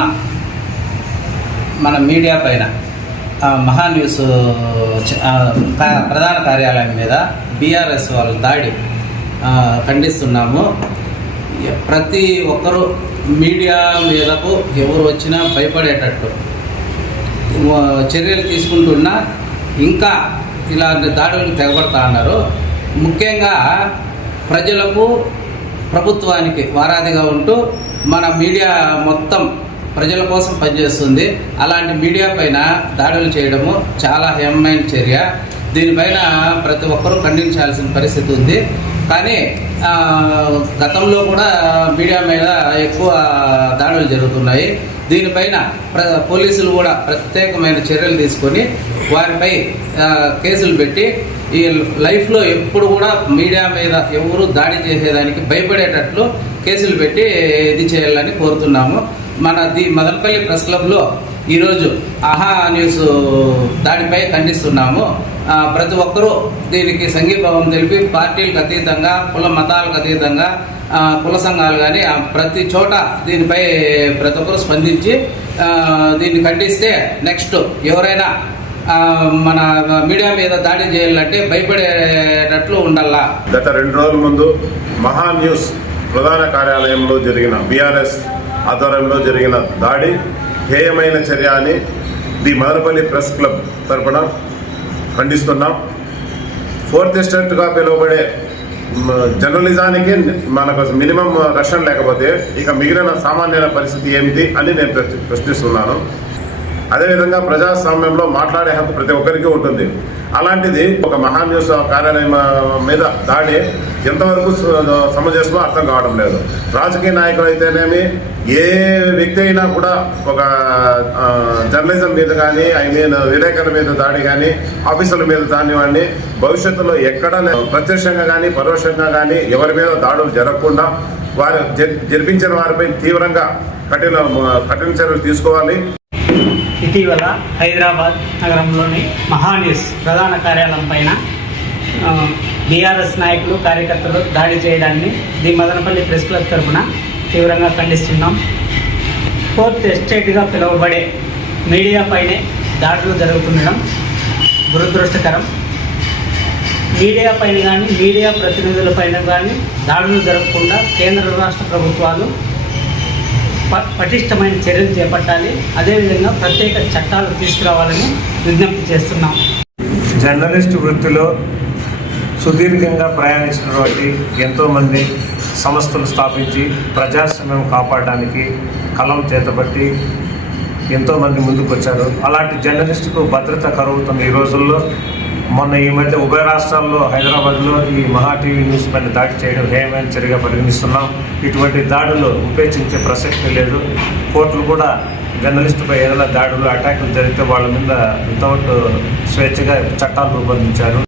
మొన్న మన మీడియా పైన మహాన్యూస్ ప్రధాన కార్యాలయం మీద బీఆర్ఎస్ వాళ్ళ దాడి ఖండిస్తున్నాము. ప్రతి ఒక్కరూ మీడియా మీదకు ఎవరు వచ్చినా భయపడేటట్టు చర్యలు తీసుకుంటున్నా ఇంకా ఇలాంటి దాడులకు తెగబడతా ఉన్నారు. ముఖ్యంగా ప్రజలకు ప్రభుత్వానికి వారాదిగా ఉంటూ మన మీడియా మొత్తం ప్రజల కోసం పనిచేస్తుంది. అలాంటి మీడియా పైన దాడులు చేయడము చాలా హేయమైన చర్య. దీనిపైన ప్రతి ఒక్కరూ ఖండించాల్సిన పరిస్థితి ఉంది. కానీ గతంలో కూడా మీడియా మీద ఎక్కువ దాడులు జరుగుతున్నాయి. దీనిపైన పోలీసులు కూడా ప్రత్యేకమైన చర్యలు తీసుకొని వారిపై కేసులు పెట్టి ఈ లైఫ్లో ఎప్పుడు కూడా మీడియా మీద ఎవరు దాడి చేసేదానికి భయపడేటట్లు కేసులు పెట్టి ఇది చేయాలని కోరుతున్నాము. మన మదనపల్లి ప్రెస్ క్లబ్లో ఈరోజు ఆహా న్యూస్ దాడిపై ఖండిస్తున్నాము. ప్రతి ఒక్కరూ దీనికి సంఘీభావం తెలిపి పార్టీలకు అతీతంగా కుల మతాలకు అతీతంగా కుల సంఘాలు కానీ ప్రతి చోట దీనిపై ప్రతి ఒక్కరూ స్పందించి దీన్ని ఖండిస్తే నెక్స్ట్ ఎవరైనా మన మీడియా మీద దాడి చేయాలంటే భయపడేటట్లు ఉండాలా. గత 2 రోజుల ముందు మహా న్యూస్ ప్రధాన కార్యాలయంలో జరిగిన బీఆర్ఎస్ ఆధ్వర్యంలో జరిగిన దాడి హేయమైన చర్య అని ది మదనపల్లి ప్రెస్ క్లబ్ తరఫున ఖండిస్తున్నాం. 4th ఎస్టేట్గా పిలువబడే జర్నలిజానికి మనకు మినిమం రక్షణ లేకపోతే ఇక మిగిలిన సామాన్యుల పరిస్థితి ఏమిటి అని నేను ప్రశ్నిస్తున్నాను. అదేవిధంగా ప్రజాస్వామ్యంలో మాట్లాడే హక్కు ప్రతి ఒక్కరికి ఉంటుంది. అలాంటిది ఒక మహా న్యూస్ కార్యాలయం మీద దాడి ఎంతవరకు సమంజసమో అర్థం కావడం లేదు. రాజకీయ నాయకులు అయితేనేమి ఏ వ్యక్తి అయినా కూడా ఒక జర్నలిజం మీద కానీ విలేకరుల మీద దాడి కానీ ఆఫీసుల మీద దానివ్వండి భవిష్యత్తులో ఎక్కడ ప్రత్యక్షంగా కానీ పరోక్షంగా కానీ ఎవరి మీద దాడులు జరగకుండా వారు జరిపించిన వారిపై తీవ్రంగా కఠిన చర్యలు తీసుకోవాలి. ఇటీవల హైదరాబాద్ నగరంలోని మహాన్యూస్ ప్రధాన కార్యాలయం పైన బీఆర్ఎస్ నాయకులు కార్యకర్తలు దాడి చేయడాన్ని ది మదనపల్లి ప్రెస్ క్లబ్ తరఫున తీవ్రంగా ఖండిస్తున్నాం. 4th ఎస్టేట్గా పిలువబడే మీడియా పైనే దాడులు జరుగుతుండడం దురదృష్టకరం. మీడియా పైన కానీ మీడియా ప్రతినిధుల పైన కానీ దాడులు జరగకుండా కేంద్ర రాష్ట్ర ప్రభుత్వాలు పటిష్టమైన చర్యలు చేపట్టాలి. అదేవిధంగా ప్రత్యేక చట్టాలు తీసుకురావాలని విజ్ఞప్తి చేస్తున్నాం. జర్నలిస్టు వృత్తిలో సుదీర్ఘంగా ప్రయాణించినటువంటి ఎంతోమంది సంస్థలు స్థాపించి ప్రజాస్వామ్యం కాపాడడానికి కలం చేతబట్టి ఎంతోమంది ముందుకు వచ్చారు. అలాంటి జర్నలిస్టుకు భద్రత కరువుతున్న ఈ రోజుల్లో మొన్న ఈ మధ్య ఉభయ రాష్ట్రాల్లో హైదరాబాద్లో ఈ మహా టీవీ న్యూస్ పైన దాడి చేయడం హేయమైన చర్యగా పరిగణిస్తున్నాం. ఇటువంటి దాడులు ఉపేక్షించే ప్రసక్తి లేదు. కోర్టులు కూడా జర్నలిస్టుపై ఏదైనా దాడులు అటాకులు జరిగితే వాళ్ళ మీద వితౌట్ స్వేచ్ఛగా చట్టాలు రూపొందించారు.